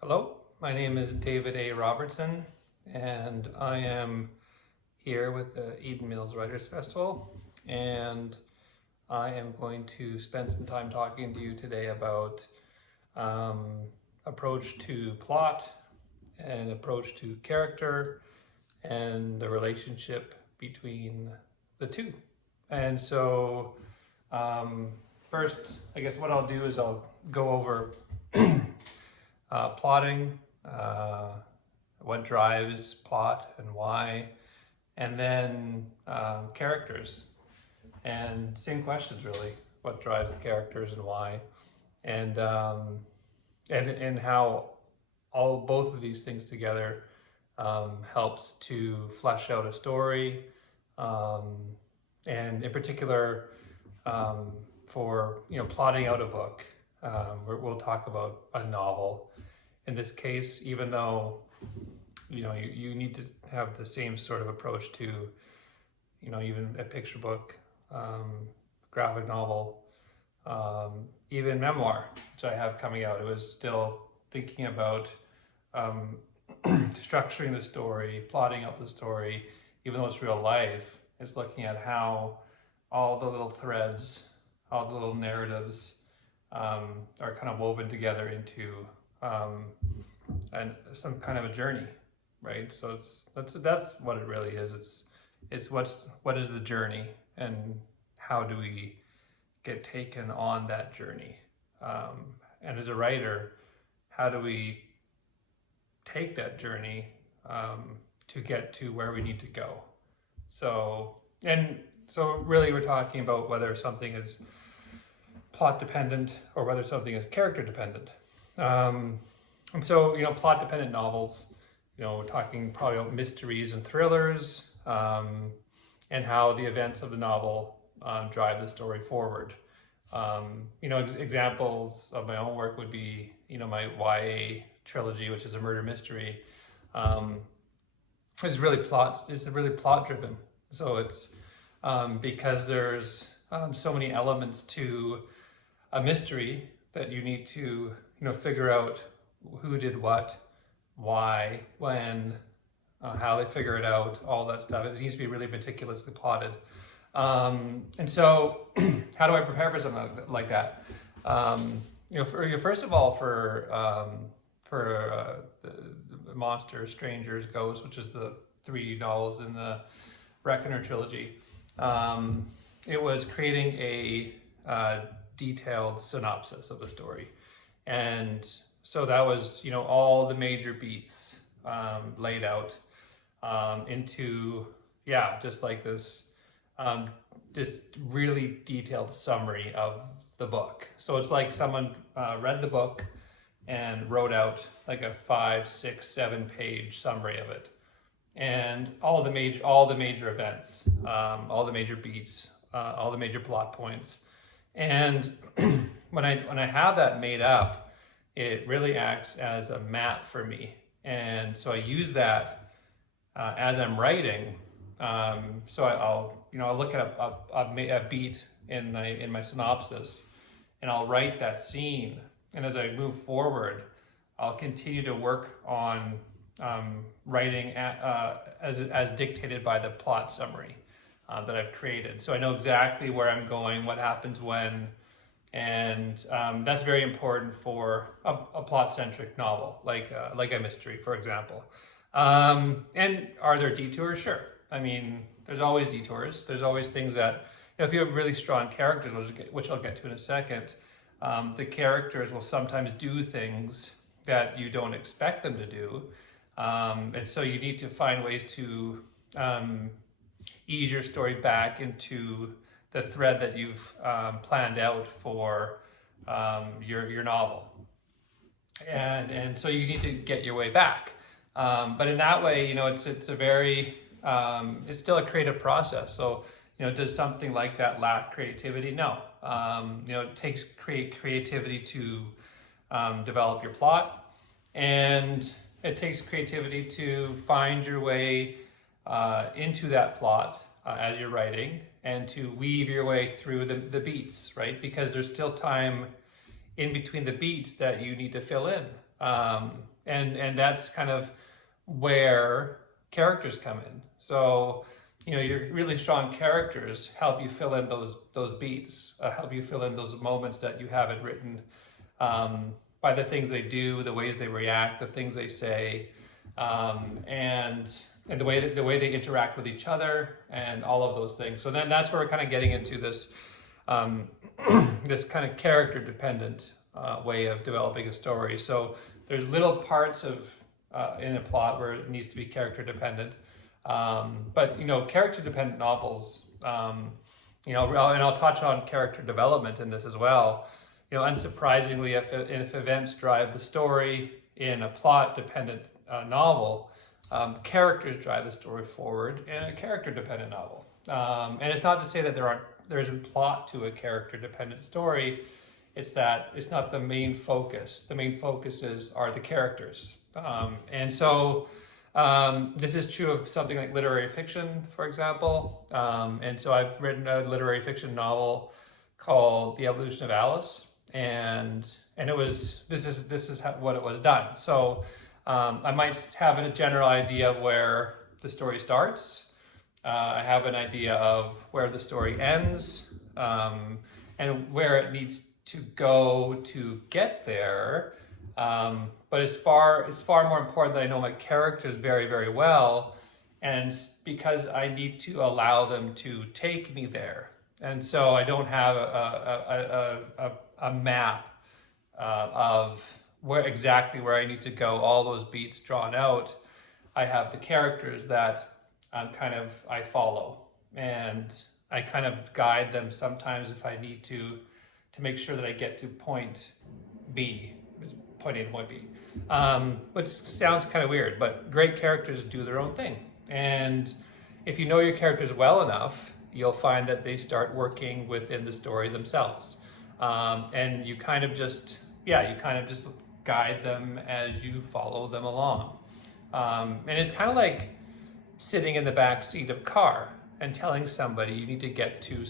Hello, my name is David A Robertson, and I am here with the Eden Mills Writers Festival, and I am going to spend some time talking to you today about approach to plot and approach to character and the relationship between the two. And so first, I guess what I'll do is I'll go over plotting, what drives plot and why, and then characters. And same questions really: what drives the characters and why, and how both of these things together helps to flesh out a story, and in particular for plotting out a book. We'll talk about a novel in this case, even though you need to have the same sort of approach to even a picture book, graphic novel, even memoir, which I have coming out. It was still thinking about structuring the story, plotting out the story, even though it's real life. It's looking at how all the little threads, all the little narratives are kind of woven together into some kind of a journey, right? So that's what it really is. It's what is the journey, and how do we get taken on that journey? And as a writer, how do we take that journey to get to where we need to go? So really we're talking about whether something is plot dependent or whether something is character dependent. And so, plot dependent novels, we're talking probably about mysteries and thrillers, and how the events of the novel drive the story forward. Examples of my own work would be, my YA trilogy, which is a murder mystery. It's really plot driven. So it's because there's so many elements to a mystery that you need to figure out who did what, why, when, how they figure it out, all that stuff. It needs to be really meticulously plotted. And so how do I prepare for something like that? First of all, for the Monsters, Strangers, Ghosts, which is the 3 novels in the Reckoner trilogy, it was creating a detailed synopsis of the story. And so that was, all the major beats laid out into, just like this really detailed summary of the book. So it's like someone read the book and wrote out like a 5, 6, 7 page summary of it, and all the major events, all the major beats, all the major plot points. And when I have that made up, it really acts as a map for me. And so I use that as I'm writing. So I'll look at a beat in my synopsis, and I'll write that scene. And as I move forward, I'll continue to work on writing as dictated by the plot summary that I've created. So I know exactly where I'm going, what happens when, and that's very important for a plot-centric novel, like a mystery, for example. And are there detours? Sure. I mean, there's always detours. There's always things that, if you have really strong characters, which I'll get to in a second, the characters will sometimes do things that you don't expect them to do. And so you need to find ways to ease your story back into the thread that you've planned out for your novel. And so you need to get your way back. But in that way, it's a very, it's still a creative process. So, does something like that lack creativity? No. It takes creativity to develop your plot, and it takes creativity to find your way into that plot as you're writing, and to weave your way through the beats, right? Because there's still time in between the beats that you need to fill in. And that's kind of where characters come in. So, your really strong characters help you fill in those beats, help you fill in those moments that you haven't written, by the things they do, the ways they react, the things they say, and the way they interact with each other, and all of those things. So then that's where we're kind of getting into this this kind of character dependent way of developing a story. So there's little parts of in a plot where it needs to be character dependent, but character dependent novels, and I'll touch on character development in this as well. Unsurprisingly, if events drive the story in a plot dependent novel, characters drive the story forward in a character dependent novel. And it's not to say that there isn't plot to a character dependent story. It's that it's not the main focus. The main focuses are the characters. And so this is true of something like literary fiction, for example. And so I've written a literary fiction novel called The Evolution of Alice, and this is what it was done. So I might have a general idea of where the story starts. I have an idea of where the story ends, and where it needs to go to get there. But it's far more important that I know my characters very, very well, and because I need to allow them to take me there. And so I don't have a map of where I need to go, all those beats drawn out. I have the characters that I follow, and I kind of guide them sometimes if I need to make sure that I get to point B, point A to point B, which sounds kind of weird, but great characters do their own thing. And if you know your characters well enough, you'll find that they start working within the story themselves. And you kind of just guide them as you follow them along. And it's kind of like sitting in the back seat of a car and telling somebody you need to get to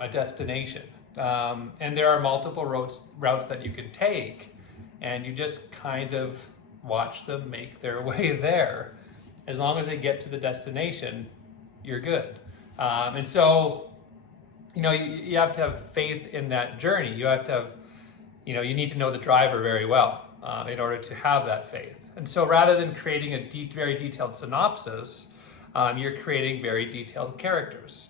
a destination. And there are multiple routes that you can take, and you just kind of watch them make their way there. As long as they get to the destination, you're good. And so, you have to have faith in that journey. You have to have, you need to know the driver very well in order to have that faith. And so rather than creating a very detailed synopsis, you're creating very detailed characters.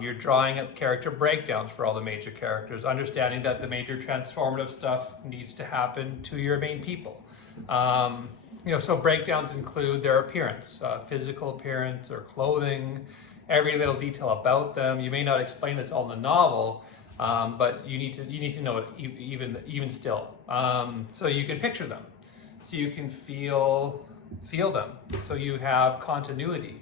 You're drawing up character breakdowns for all the major characters, understanding that the major transformative stuff needs to happen to your main people. So breakdowns include their appearance, physical appearance, their clothing, every little detail about them. You may not explain this all in the novel, but you need to know it even still. So you can picture them, so you can feel them, so you have continuity.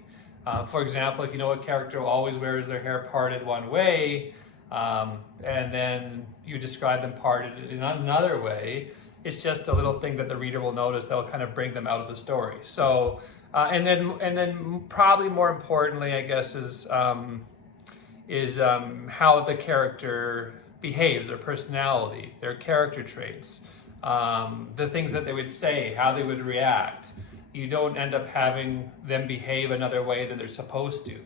For example, if you know a character always wears their hair parted one way, and then you describe them parted in another way, it's just a little thing that the reader will notice that will kind of bring them out of the story. So, and then probably more importantly, I guess, is how the character behaves, their personality, their character traits, the things that they would say, how they would react. You don't end up having them behave another way than they're supposed to.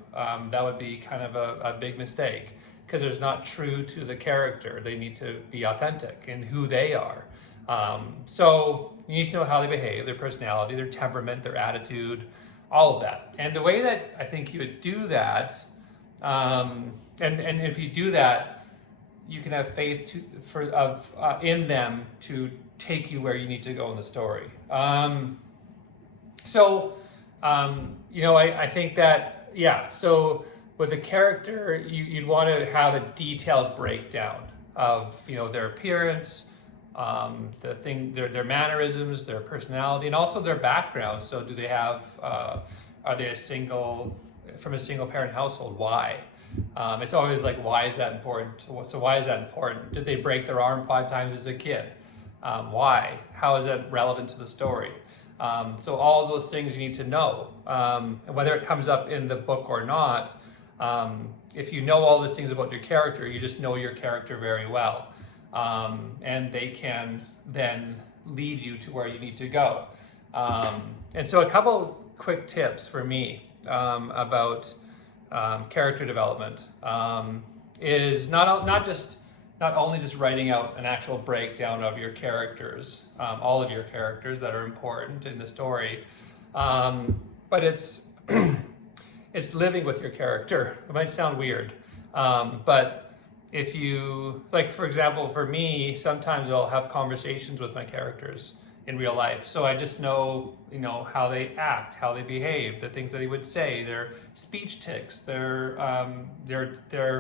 That would be kind of a big mistake, because it's not true to the character. They need to be authentic in who they are. So you need to know how they behave, their personality, their temperament, their attitude, all of that. And the way that I think you would do that, and if you do that, you can have faith in them to take you where you need to go in the story. I think that, so with a character, you'd want to have a detailed breakdown of, their appearance, their mannerisms, their personality, and also their background. So do they have, are they from a single parent household? Why? It's always like, why is that important? So why is that important? Did they break their arm 5 times as a kid? Why? How is that relevant to the story? So all of those things you need to know, whether it comes up in the book or not. If you know all these things about your character, you just know your character very well. And they can then lead you to where you need to go. And so a couple quick tips for me about character development is not only just writing out an actual breakdown of your characters, all of your characters that are important in the story, but it's it's living with your character. It might sound weird, but if you, like for example, for me, sometimes I'll have conversations with my characters in real life. So I just know, how they act, how they behave, the things that they would say, their speech tics, their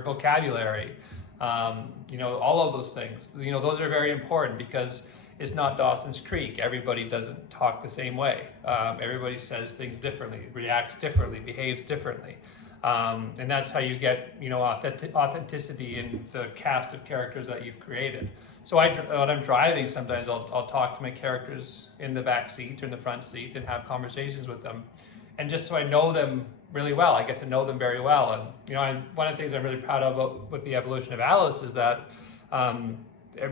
vocabulary, all of those things. Those are very important because it's not Dawson's Creek. Everybody doesn't talk the same way. Everybody says things differently, reacts differently, behaves differently. And that's how you get, authenticity in the cast of characters that you've created. So when I'm driving, sometimes I'll talk to my characters in the back seat or in the front seat and have conversations with them. And just so I know them really well, I get to know them very well. And, one of the things I'm really proud of with the evolution of Alice is that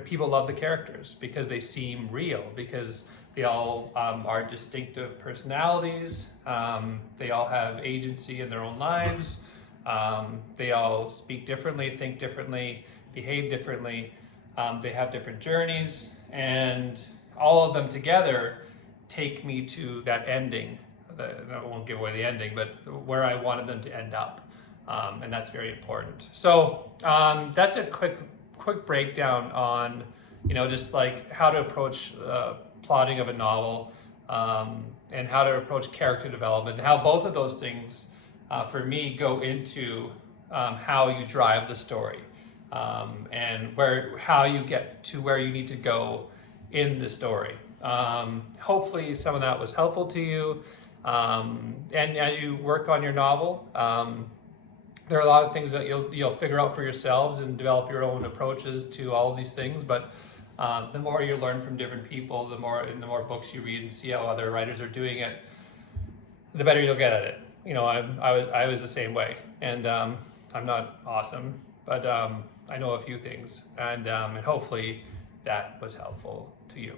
people love the characters because they seem real, because they all are distinctive personalities. They all have agency in their own lives. They all speak differently, think differently, behave differently. They have different journeys, and all of them together take me to that ending. I won't give away the ending, but where I wanted them to end up. And that's very important. So that's a quick breakdown on, just like how to approach plotting of a novel, and how to approach character development, and how both of those things, for me, go into how you drive the story, and how you get to where you need to go in the story. Hopefully some of that was helpful to you. And as you work on your novel, there are a lot of things that you'll figure out for yourselves and develop your own approaches to all of these things. But the more you learn from different people, the more books you read and see how other writers are doing it, the better you'll get at it. I was the same way, and I'm not awesome, but I know a few things, and hopefully that was helpful to you.